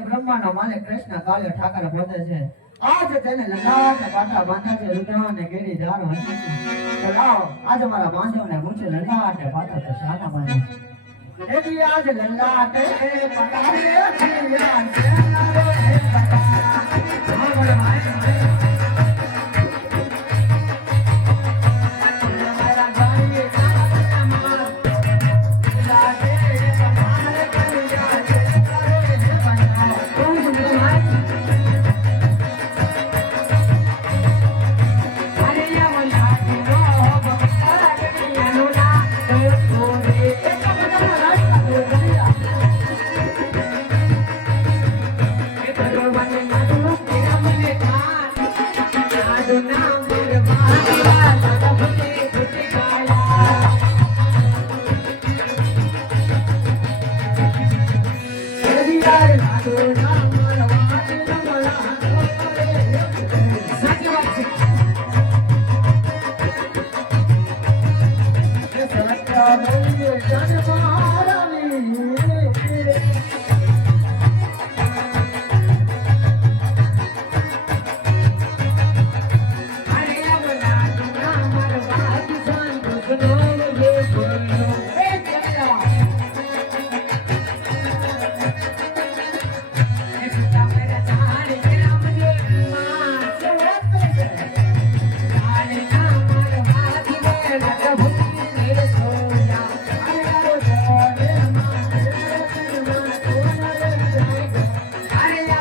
અખિલ બ્રહ્માંડનો માલિક કૃષ્ણ કાળિયો ઠાકર પોતે છે. આજ તેને લંગાટ પાટા બાંધા છે રુદ્ર ને ગેડી ધાર હસી લાવો, આજ મારા બાંધવને મૂછે લગાવાને પાટા તો શાના માને એટલે આજ લંગાટ પાટા રે ખીયા સેનારો એ પાટા હા બોલે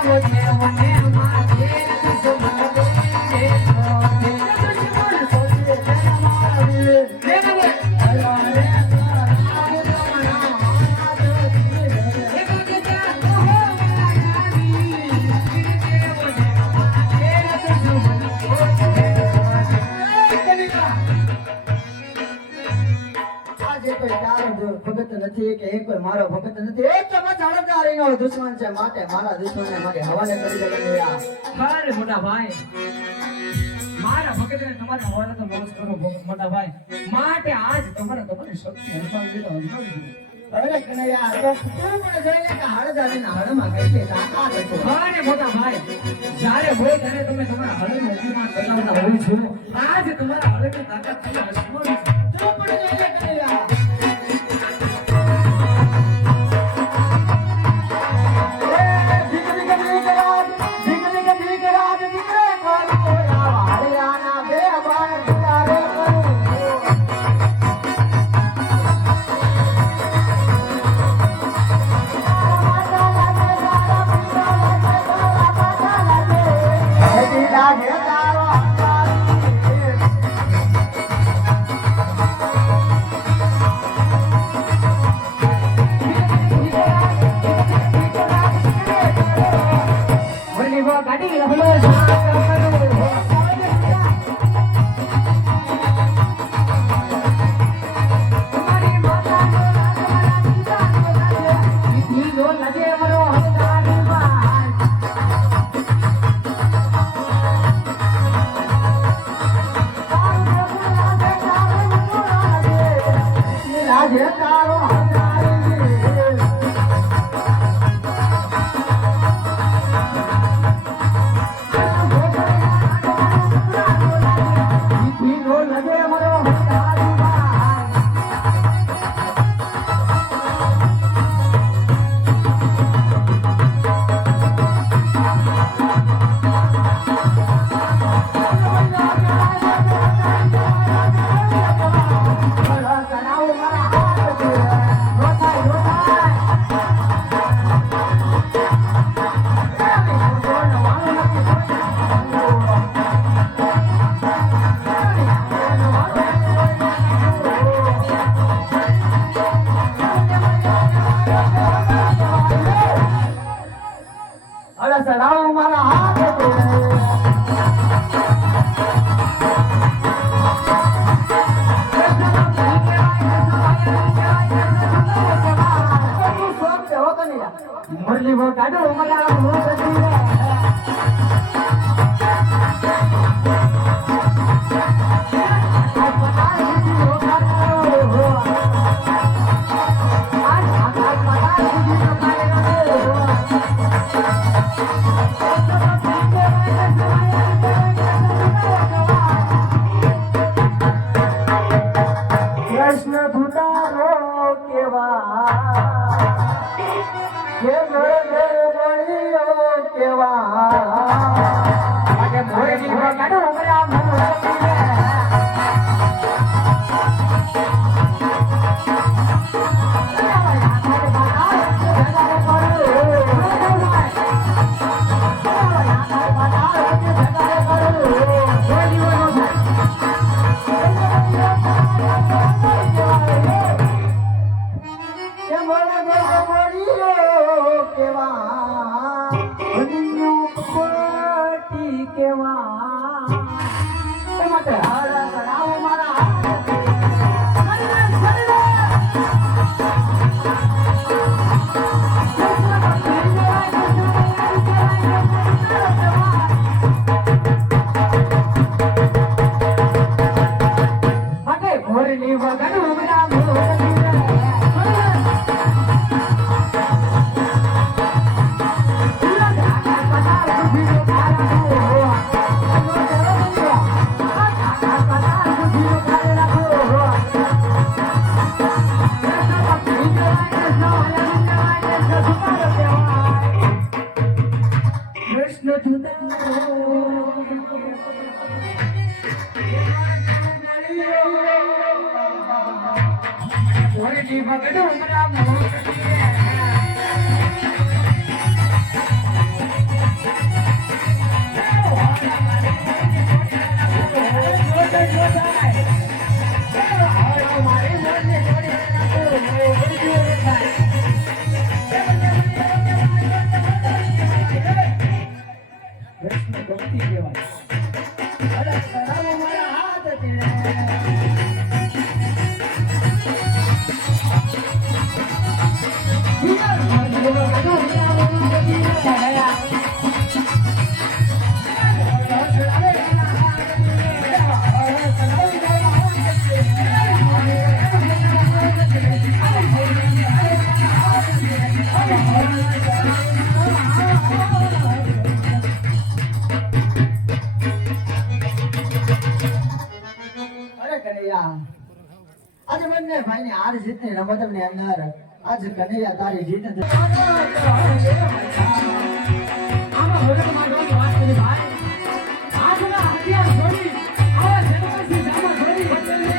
અરે છે માટે મારા દુશ્મનને મારી હવાલે કરી દેવાની હારે મોટા ભાઈ મારા ભગતને તમારે હવાલે તો મોસ કરો મોટા ભાઈ. માટે આજ તમારે તમારી શક્તિ અનુભવી દીધો અનુભવી દીધો અરે કનૈયા તો તું પણ હળમાં તાકાત છે મોટા ભાઈ જ્યારે હોય ત્યારે તમે તમારા હળનું અભિમાન બતાવતા હોય છો. આજ તમારા હળની તાકાત તમે અરે મારા હાથ મુરલી વો કાઢો મારા ดูกลม માટે ઉમરા મોર અરે કનૈયા આજે બંને ભાઈની હાર જીતની રમતની અંદર આજ કનૈયા તારી થઈ. આમાં ભગવાન માનવાની વાત કરી ભાઈ આજના હથિયાર છોડી આવા જન્મથી જામા છોડી વચને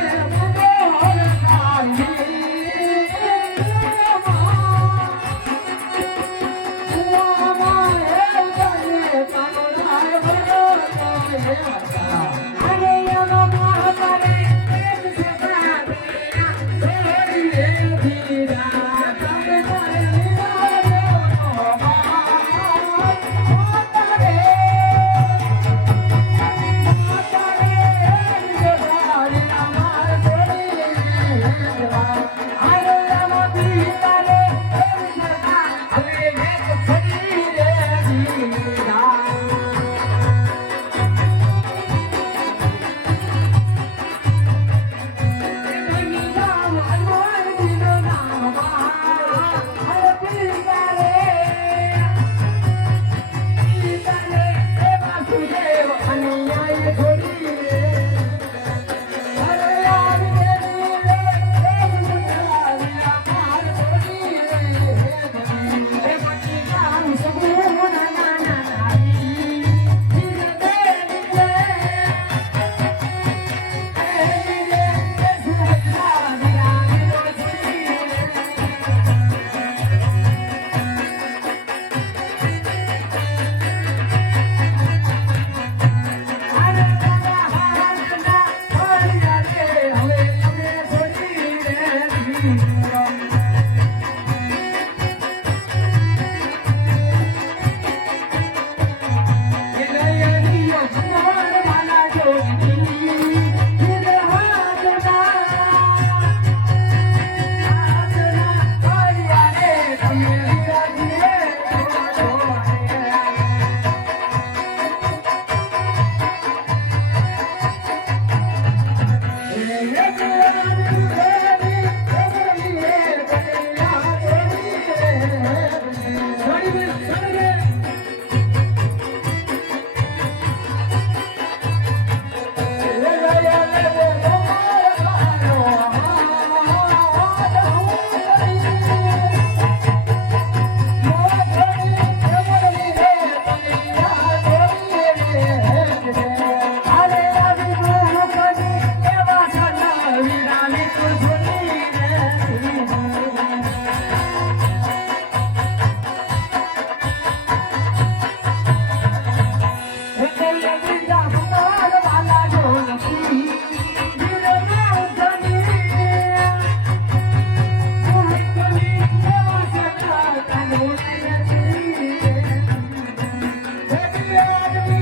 Yeah.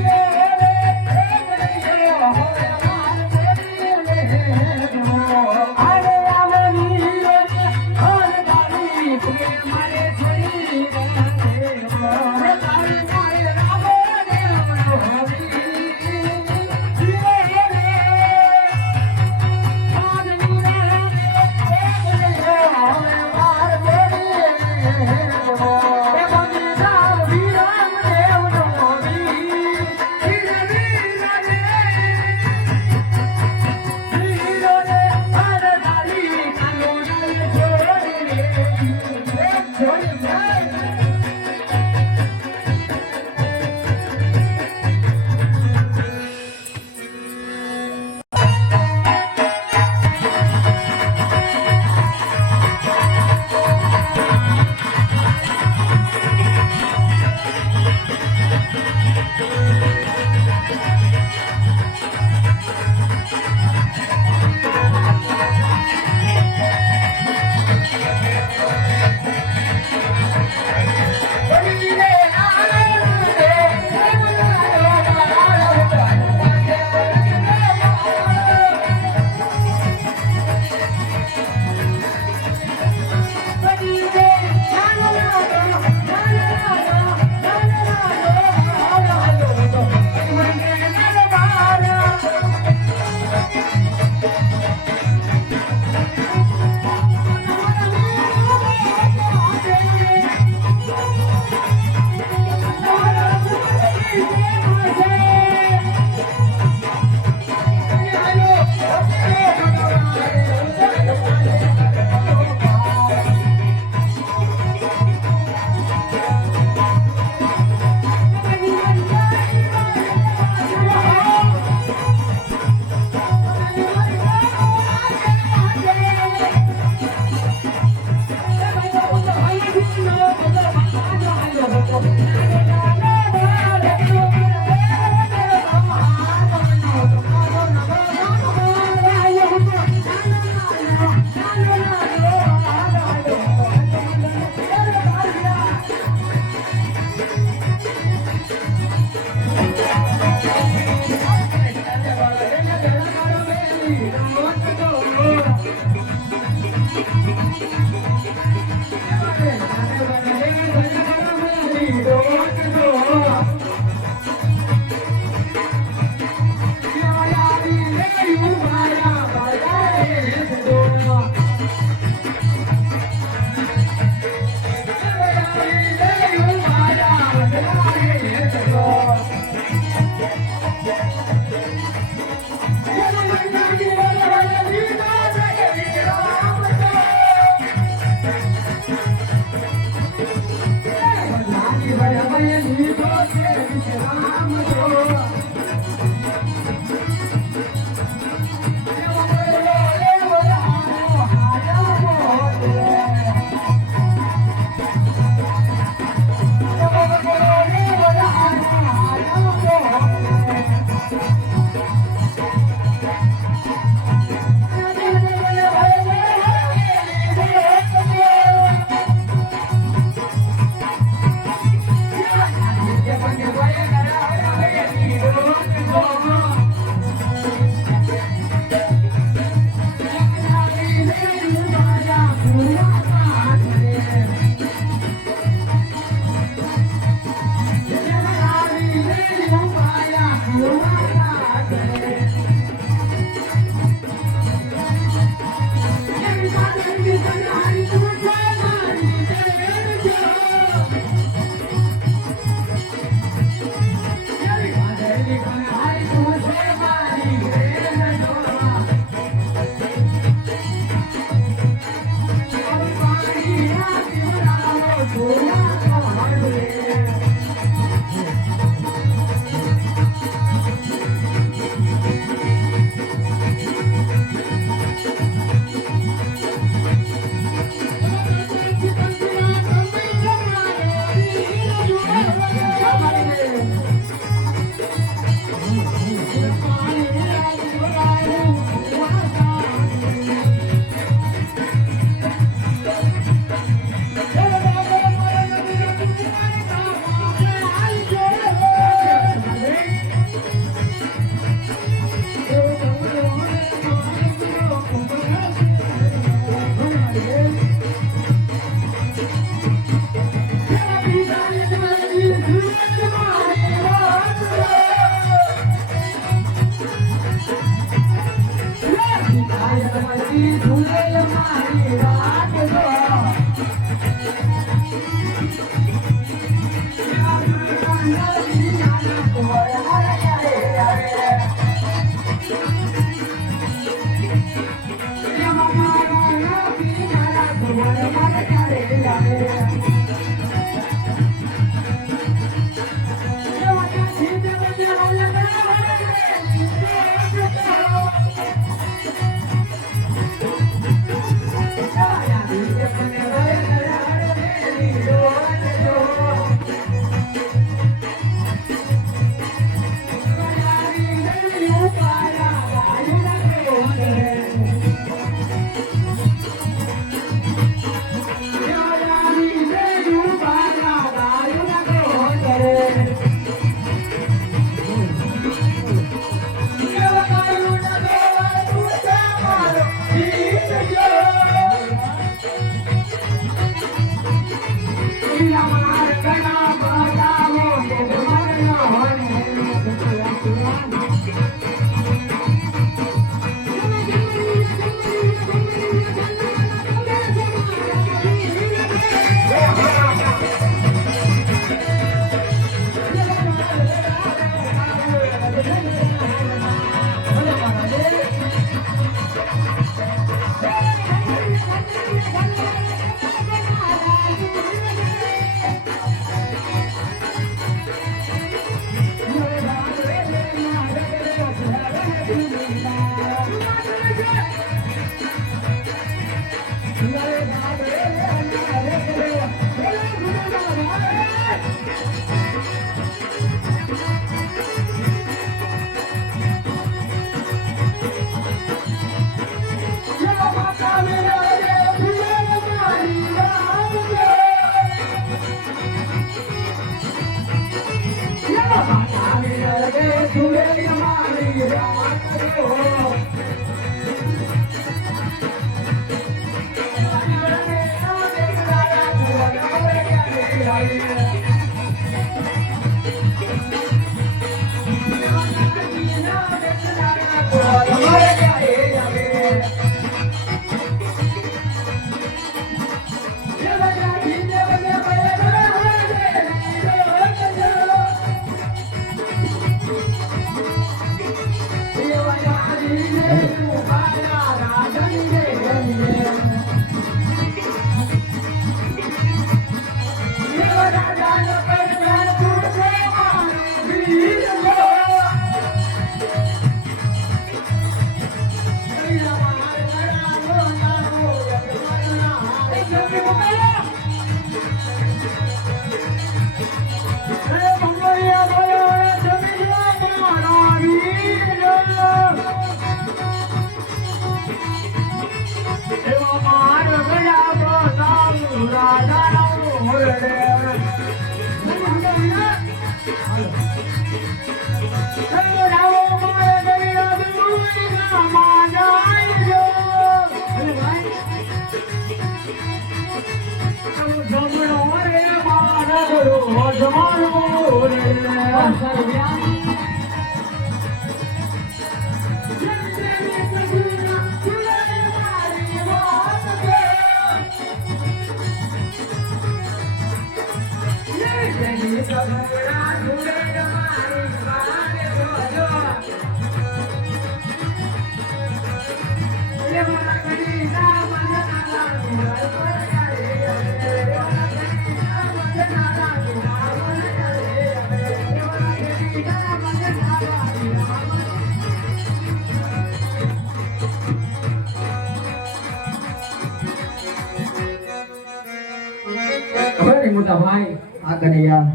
બોલતા ભાઈ આગળ યા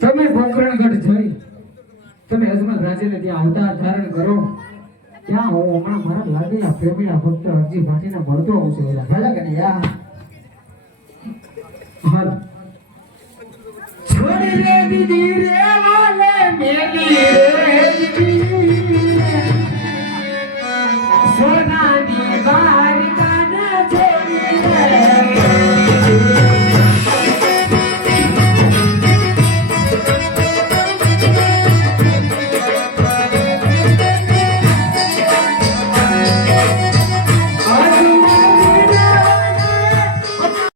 તમે પોકરણગઢ જઈ, તમે હસમત રાજાને ત્યાં અવતાર ધારણ કરો. ત્યાં હું હમણાં મારા લાગેલા પ્રેમીના ભક્ત હરજી ભાટીને મળતો હોઉં છું. ઓલા ભલા કે યા હાલ. છોડી રે દીદી રે, વાલે મેલી રે.